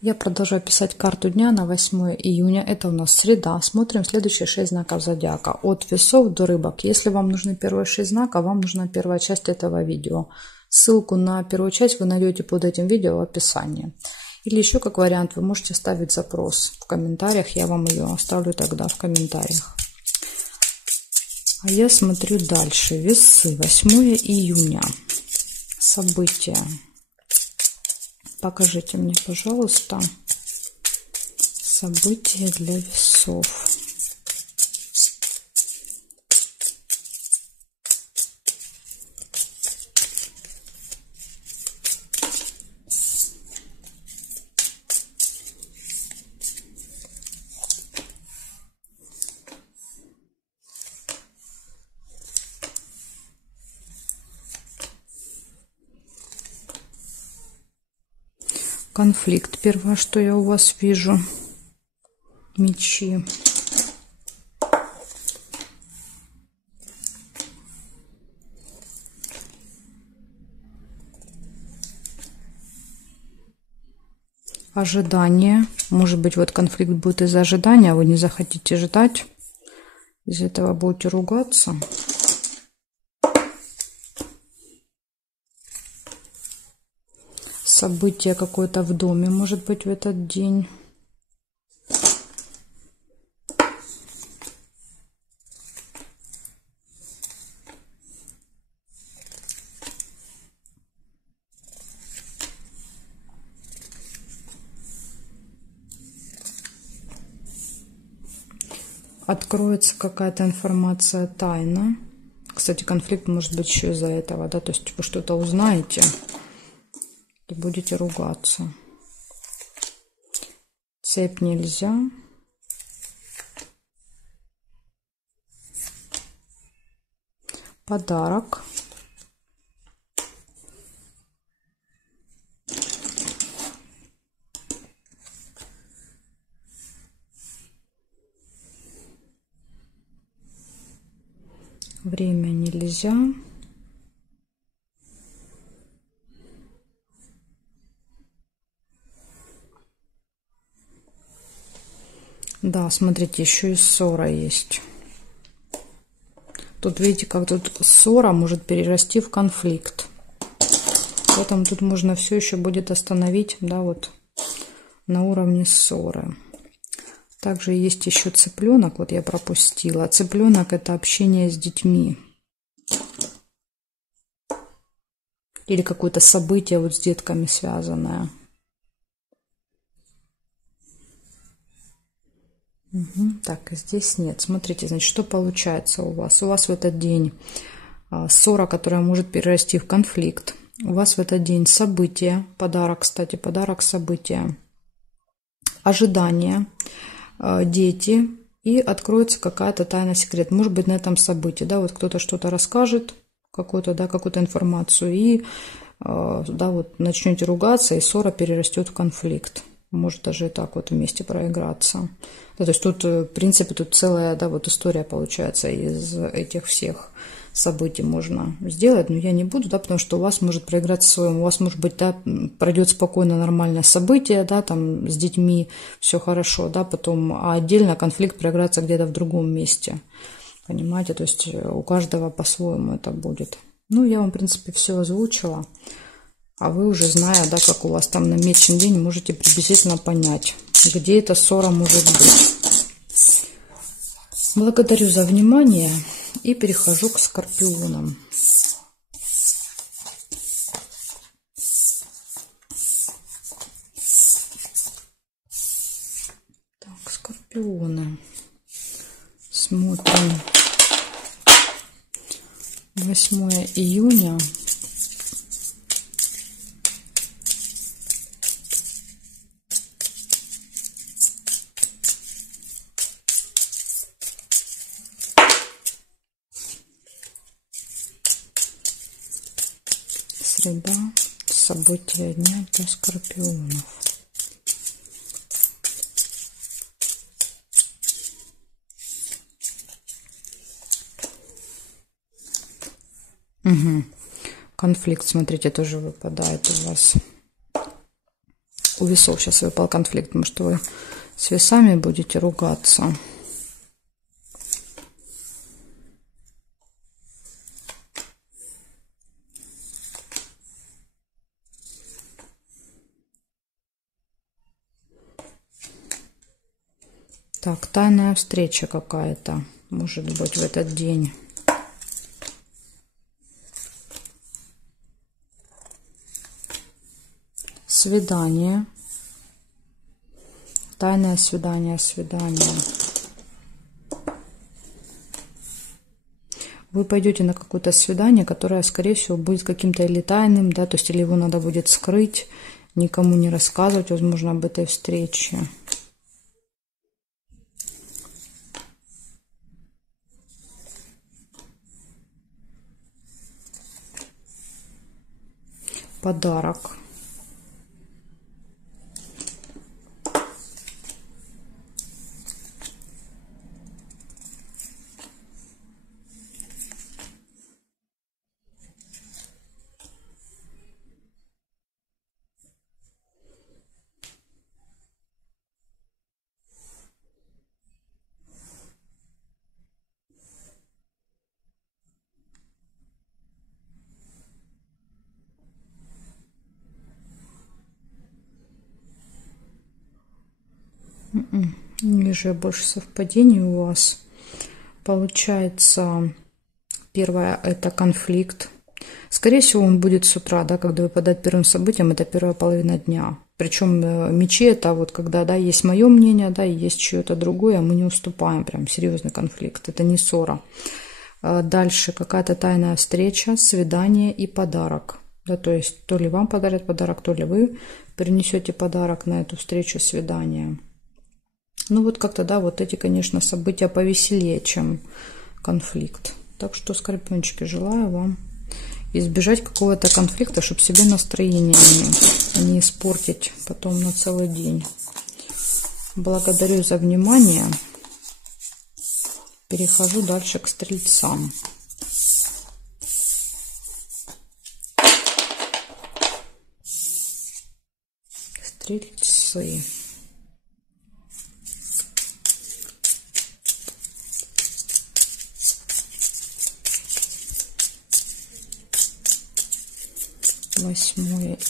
Я продолжаю писать карту дня на 8 июня. Это у нас среда. Смотрим следующие 6 знаков зодиака. От весов до рыбок. Если вам нужны первые 6 знаков, вам нужна первая часть этого видео. Ссылку на первую часть вы найдете под этим видео в описании. Или еще как вариант, вы можете ставить запрос в комментариях. Я вам ее оставлю тогда в комментариях. А я смотрю дальше. Весы. 8 июня. События. Покажите мне, пожалуйста, события для весов. Конфликт. Первое, что я у вас вижу. Мечи. Ожидание. Может быть, вот конфликт будет из-за ожидания, вы не захотите ждать. Из-за этого будете ругаться. Событие какое-то в доме, может быть, в этот день. Откроется какая-то информация тайна. Кстати, конфликт может быть еще из-за этого, да, то есть вы что-то узнаете и будете ругаться. Цепь нельзя. Подарок. Время нельзя. Да, смотрите, еще и ссора есть. Тут видите, как тут ссора может перерасти в конфликт. Поэтому тут можно все еще будет остановить, да, вот на уровне ссоры. Также есть еще цыпленок, вот я пропустила. Цыпленок — это общение с детьми. Или какое-то событие вот с детками связанное. Так, здесь нет. Смотрите, значит, что получается у вас? У вас в этот день ссора, которая может перерасти в конфликт. У вас в этот день событие, подарок, кстати, подарок, события, ожидание, дети, и откроется какая-то тайна, секрет. Может быть, на этом событии, да, вот кто-то что-то расскажет, какую-то, да, какую-то информацию, и, да, вот начнете ругаться, и ссора перерастет в конфликт. Может даже и так вот вместе проиграться. Да, то есть тут, в принципе, тут целая, да, вот история получается из этих всех событий можно сделать, но я не буду, да, потому что у вас может проиграться своему, у вас, может быть, да, пройдет спокойно нормальное событие, да, там с детьми все хорошо, да, потом, а отдельно конфликт проиграется где-то в другом месте, понимаете, то есть у каждого по-своему это будет. Ну, я вам, в принципе, все озвучила. А вы уже, зная, да, как у вас там намечен день, можете приблизительно понять, где эта ссора может быть. Благодарю за внимание и перехожу к скорпионам. Так, скорпионы. Смотрим. 8 июня. Среда. События дня для скорпионов. Угу. Конфликт, смотрите, тоже выпадает у вас. У весов сейчас выпал конфликт, потому что вы с весами будете ругаться. Так, тайная встреча какая-то, может быть, в этот день. Свидание. Тайное свидание. Вы пойдете на какое-то свидание, которое, скорее всего, будет каким-то или тайным, да, то есть или его надо будет скрыть, никому не рассказывать, возможно, об этой встрече. Подарок. Не вижу больше совпадений у вас. Получается, первое — это конфликт. Скорее всего, он будет с утра, да, когда выпадает первым событием, это первая половина дня. Причем мечи — это вот когда, да, есть мое мнение, да, и есть чье-то другое, а мы не уступаем, прям серьезный конфликт, это не ссора. Дальше какая-то тайная встреча, свидание и подарок. Да, то есть то ли вам подарят подарок, то ли вы принесете подарок на эту встречу, свидание. Ну вот как-то, да, вот эти, конечно, события повеселее, чем конфликт. Так что, скорпиончики, желаю вам избежать какого-то конфликта, чтобы себе настроение не испортить потом на целый день. Благодарю за внимание. Перехожу дальше к стрельцам. Стрельцы.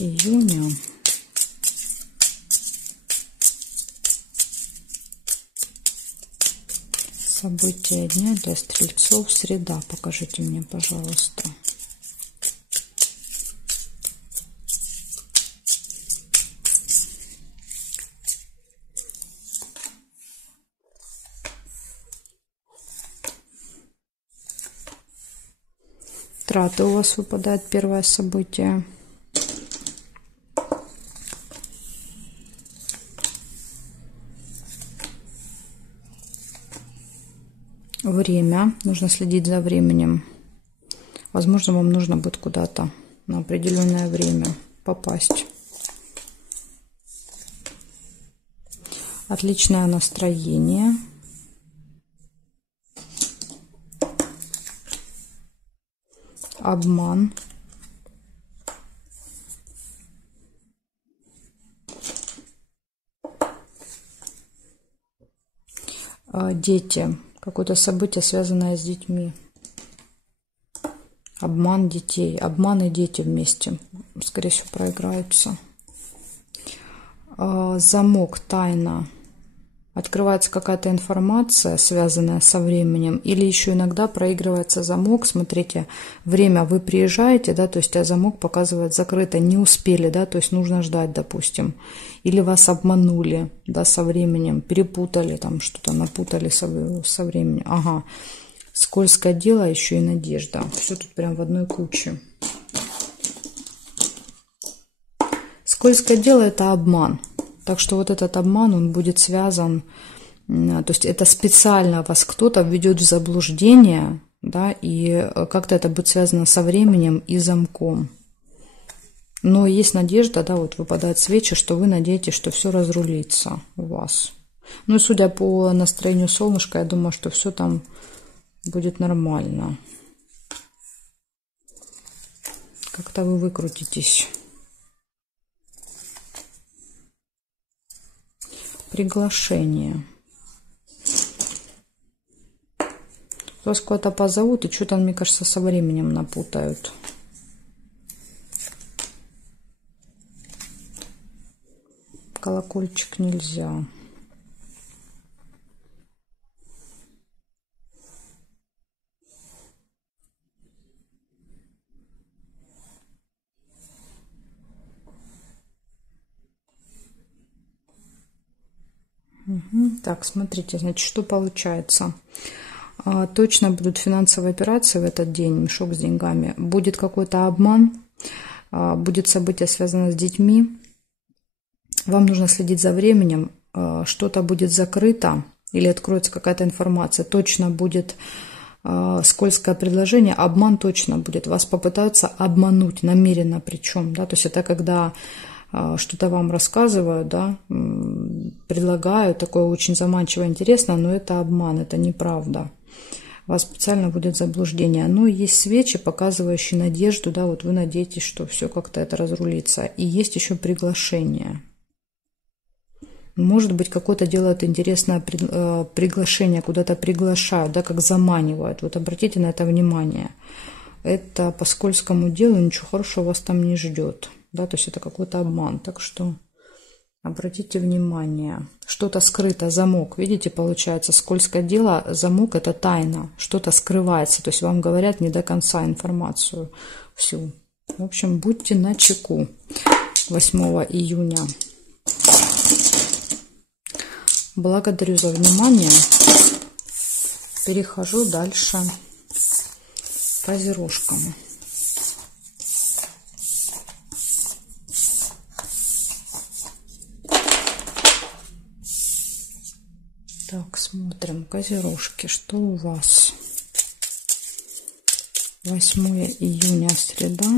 июня. События дня для стрельцов. Среда. Покажите мне, пожалуйста. Траты у вас выпадает первое событие. Время. Нужно следить за временем. Возможно, вам нужно будет куда-то на определенное время попасть. Отличное настроение. Обман. Дети. Какое-то событие, связанное с детьми. Обман детей. Обман и дети вместе, скорее всего, проиграются. Замок, тайна. Открывается какая-то информация, связанная со временем, или еще иногда проигрывается замок. Смотрите, время вы приезжаете, да, то есть а замок показывает закрыто, не успели, да, то есть нужно ждать, допустим. Или вас обманули, да, со временем, перепутали, там что-то напутали со временем. Ага, скользкое дело, еще и надежда. Все тут прям в одной куче. Скользкое дело — это обман. Так что вот этот обман, он будет связан, то есть это специально вас кто-то введет в заблуждение, да, и как-то это будет связано со временем и замком. Но есть надежда, да, вот выпадают свечи, что вы надеетесь, что все разрулится у вас. Ну и судя по настроению солнышка, я думаю, что все там будет нормально. Как-то вы выкрутитесь. приглашение. Вас куда-то позовут, и что-то, мне кажется, со временем напутают. Колокольчик нельзя. Так, смотрите, значит, что получается. Точно будут финансовые операции в этот день, мешок с деньгами. Будет какой-то обман, будет событие, связанное с детьми. Вам нужно следить за временем, что-то будет закрыто или откроется какая-то информация. Точно будет скользкое предложение, обман точно будет. Вас попытаются обмануть намеренно причем. Да? То есть это когда что-то вам рассказывают, да, предлагают, такое очень заманчиво, интересно, но это обман, это неправда. У вас специально будет заблуждение. Но есть свечи, показывающие надежду, да, вот вы надеетесь, что все как-то это разрулится. И есть еще приглашение. Может быть, какое-то делают интересное приглашение, куда-то приглашают, да, как заманивают. Вот обратите на это внимание. Это по скользкому делу, ничего хорошего вас там не ждет. Да, то есть это какой-то обман. Так что обратите внимание. Что-то скрыто, замок. Видите, получается, скользкое дело, замок – это тайна. Что-то скрывается. То есть вам говорят не до конца информацию всю. В общем, будьте начеку 8 июня. Благодарю за внимание. Перехожу дальше к козерожкам. Так, смотрим, козерожки, что у вас? 8 июня, среда.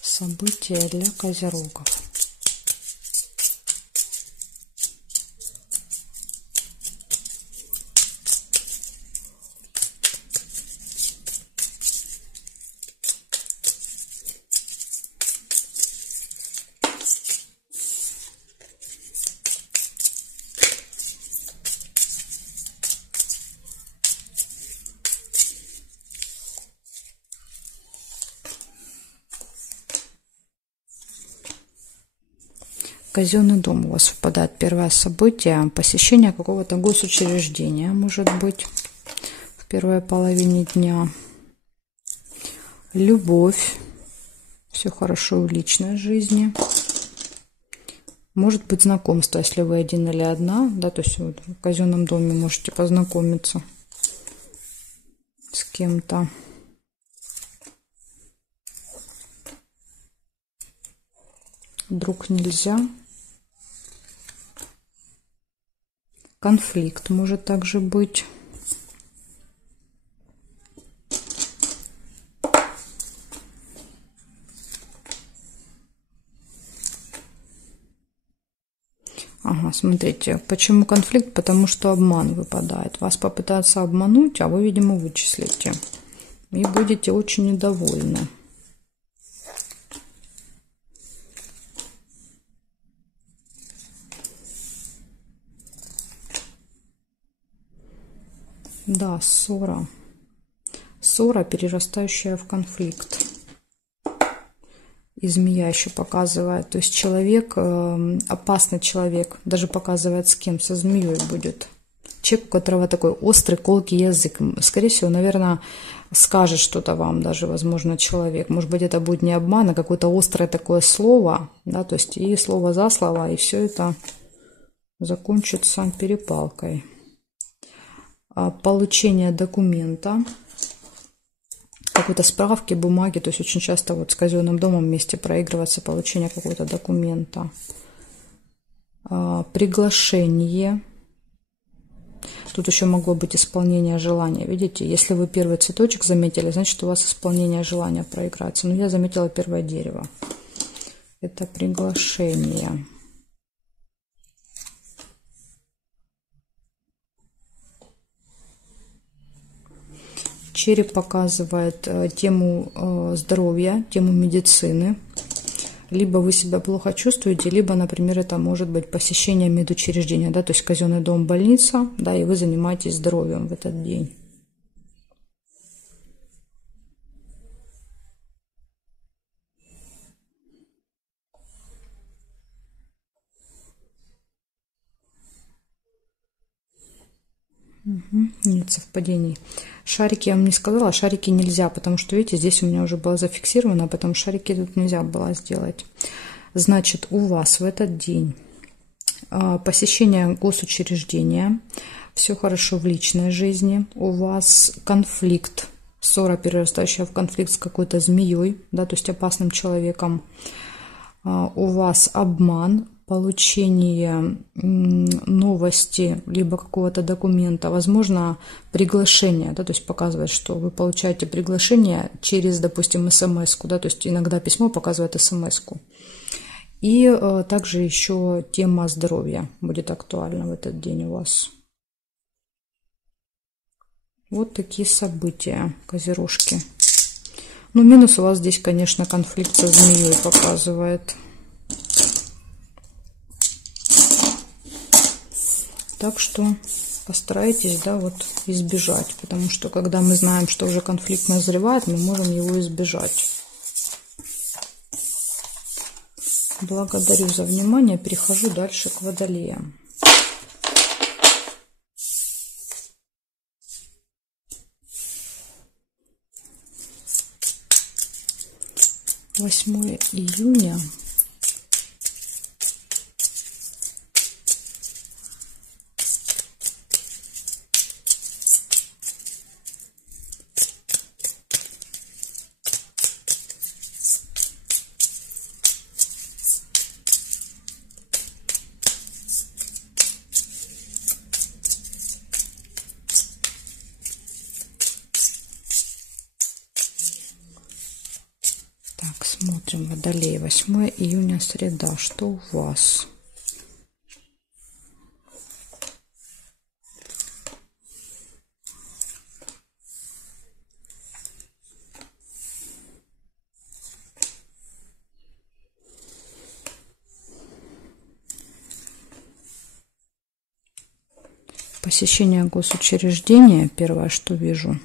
События для козерогов. Казенный дом у вас выпадает первое событие. Посещение какого-то госучреждения, может быть, в первой половине дня. Любовь. Все хорошо в личной жизни. Может быть, знакомство, если вы один или одна. Да, то есть вот в казенном доме можете познакомиться с кем-то. Друг нельзя. Конфликт может также быть. Ага, смотрите, почему конфликт? Потому что обман выпадает. Вас попытаются обмануть, а вы, видимо, вычислите. И будете очень недовольны. Да, ссора. Ссора, перерастающая в конфликт. И змея еще показывает. То есть человек, опасный человек, даже показывает с кем, со змеей будет. Человек, у которого такой острый, колкий язык. Скорее всего, наверное, скажет что-то вам даже, возможно, человек. Может быть, это будет не обман, а какое-то острое такое слово. Да, то есть и слово за слово, и все это закончится перепалкой. Получение документа, какой-то справки, бумаги, то есть очень часто вот с казенным домом вместе проигрывается получение какого-то документа. Приглашение. Тут еще могло быть исполнение желания. Видите, если вы первый цветочек заметили, значит, у вас исполнение желания проиграется. Но я заметила первое дерево. Это приглашение. Череп показывает тему здоровья, тему медицины. либо вы себя плохо чувствуете, либо, например, это может быть посещение медучреждения, да, то есть казенный дом, больница, да, и вы занимаетесь здоровьем в этот день. Угу, нет совпадений. Шарики я вам не сказала, шарики нельзя, потому что, видите, здесь у меня уже было зафиксировано, поэтому шарики тут нельзя было сделать. Значит, у вас в этот день посещение госучреждения, все хорошо в личной жизни, у вас конфликт, ссора, перерастающая в конфликт с какой-то змеей, да, то есть опасным человеком, у вас обман, получение новости, либо какого-то документа, возможно, приглашение, да, то есть показывает, что вы получаете приглашение через, допустим, смс-ку, да, то есть иногда письмо показывает смс-ку. И также еще тема здоровья будет актуальна в этот день у вас. Вот такие события, козерожки. Ну, минус у вас здесь, конечно, конфликт со змеей показывает. Так что постарайтесь, да, вот избежать, потому что когда мы знаем, что уже конфликт назревает, мы можем его избежать. Благодарю за внимание. Перехожу дальше к водолеям. 8 июня. Так, смотрим, водолей. 8 июня, среда. Что у вас? Посещение госучреждения, первое, что вижу.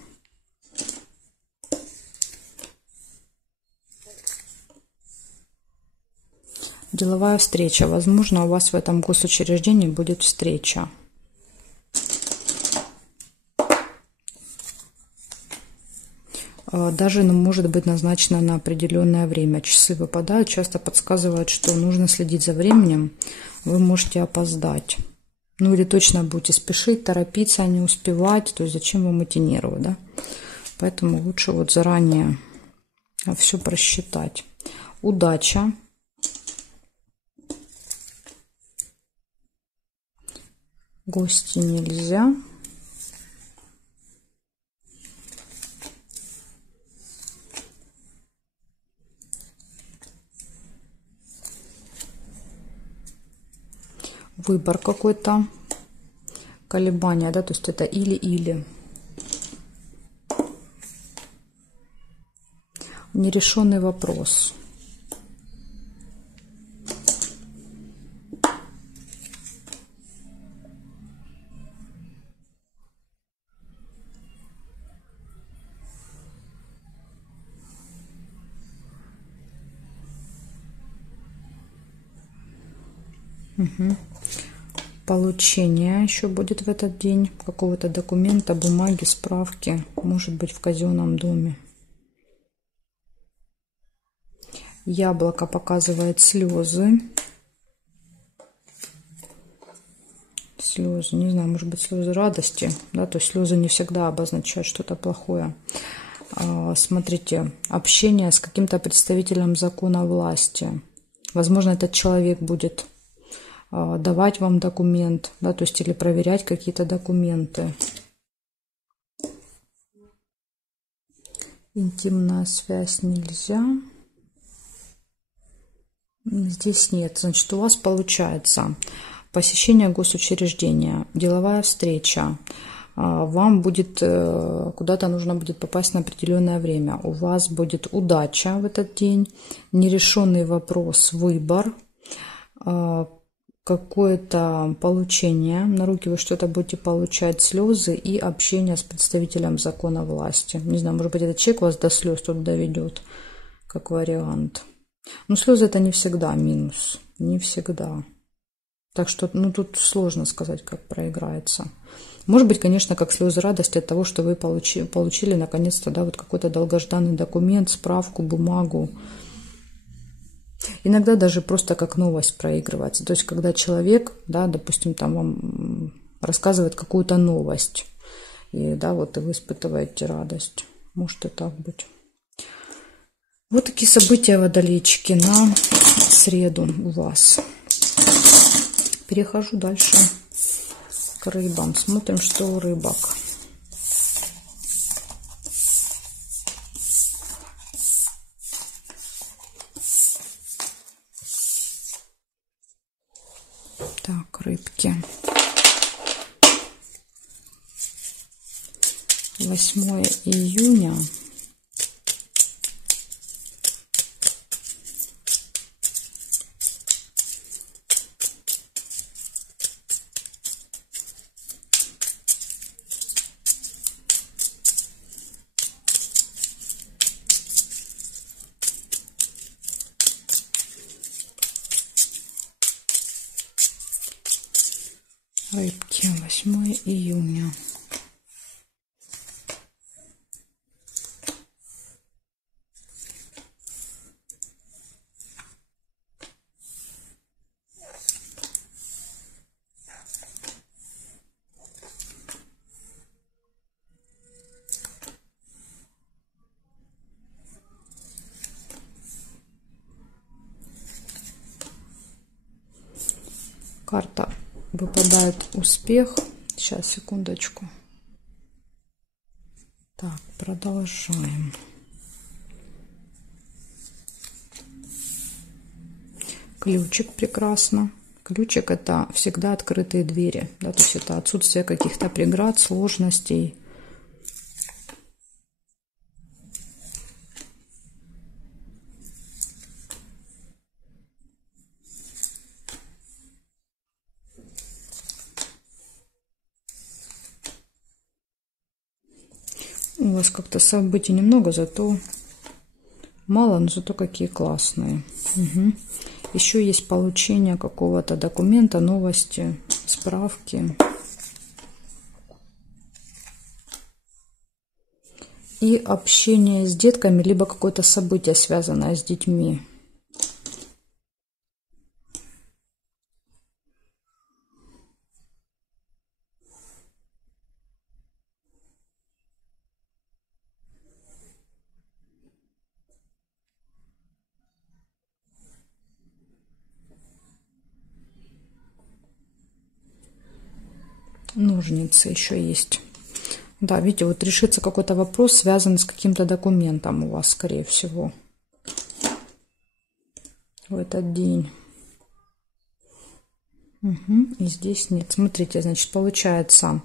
Деловая встреча. Возможно, у вас в этом госучреждении будет встреча. Даже может быть назначена на определенное время. Часы выпадают, часто подсказывают, что нужно следить за временем. Вы можете опоздать. Ну или точно будете спешить, торопиться, не успевать. То есть зачем вам эти нервы, да? Поэтому лучше вот заранее все просчитать. Удача. Гости нельзя. Выбор какой-то, колебания, да, то есть это или-или. Нерешенный вопрос. Угу. Получение еще будет в этот день какого-то документа, бумаги, справки, может быть в казенном доме. Яблоко показывает слезы. Слезы, не знаю, может быть слезы радости, да, то есть слезы не всегда обозначают что-то плохое. Смотрите, общение с каким-то представителем закона власти. Возможно, этот человек будет давать вам документ, да, то есть или проверять какие-то документы. Интимная связь нельзя. Здесь нет. Значит, у вас получается посещение госучреждения, деловая встреча, вам будет куда-то нужно будет попасть на определенное время. У вас будет удача в этот день, нерешенный вопрос, выбор, какое-то получение. На руки вы что-то будете получать, слезы и общение с представителем закона власти. Не знаю, может быть, этот человек вас до слез тут доведет, как вариант. Но слезы это не всегда минус, не всегда. Так что, ну, тут сложно сказать, как проиграется. Может быть, конечно, как слезы радости от того, что вы получили наконец-то, да, вот какой-то долгожданный документ, справку, бумагу. Иногда даже просто как новость проигрывается. То есть, когда человек, да, допустим, там вам рассказывает какую-то новость, и, да, вот и вы испытываете радость. Может и так быть. Вот такие события, водолейчики, на среду у вас. Перехожу дальше к рыбам. Смотрим, что у рыбок. Так, рыбки. 8 июня. Рыбки, 8 июня. Карта выпадает успех. Сейчас, секундочку. Так, продолжаем. Ключик прекрасно. Ключик это всегда открытые двери. Да, то есть это отсутствие каких-то преград, сложностей. У вас как-то событий немного, зато мало, но зато какие классные. Угу. Еще есть получение какого-то документа, новости, справки. И общение с детками, либо какое-то событие, связанное с детьми. Ножницы еще есть. Да, видите, вот решится какой-то вопрос, связанный с каким-то документом у вас, скорее всего, в этот день. Угу. И здесь нет. Смотрите, значит, получается,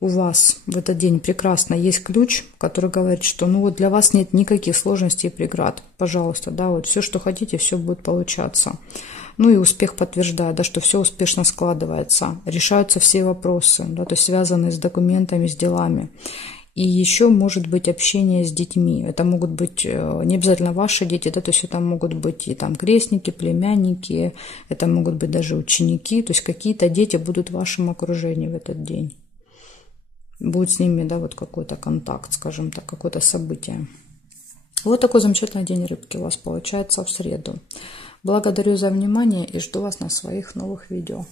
у вас в этот день прекрасно есть ключ, который говорит, что ну вот для вас нет никаких сложностей и преград. Пожалуйста, да, вот все, что хотите, все будет получаться. Ну и успех подтверждает, да, что все успешно складывается, решаются все вопросы, да, то есть связанные с документами, с делами. И еще может быть общение с детьми. Это могут быть не обязательно ваши дети, да, то есть это могут быть и там крестники, племянники, это могут быть даже ученики, то есть какие-то дети будут в вашем окружении в этот день. Будет с ними, да, вот какой-то контакт, скажем так, какое-то событие. Вот такой замечательный день рыбки у вас получается в среду. Благодарю за внимание и жду вас на своих новых видео.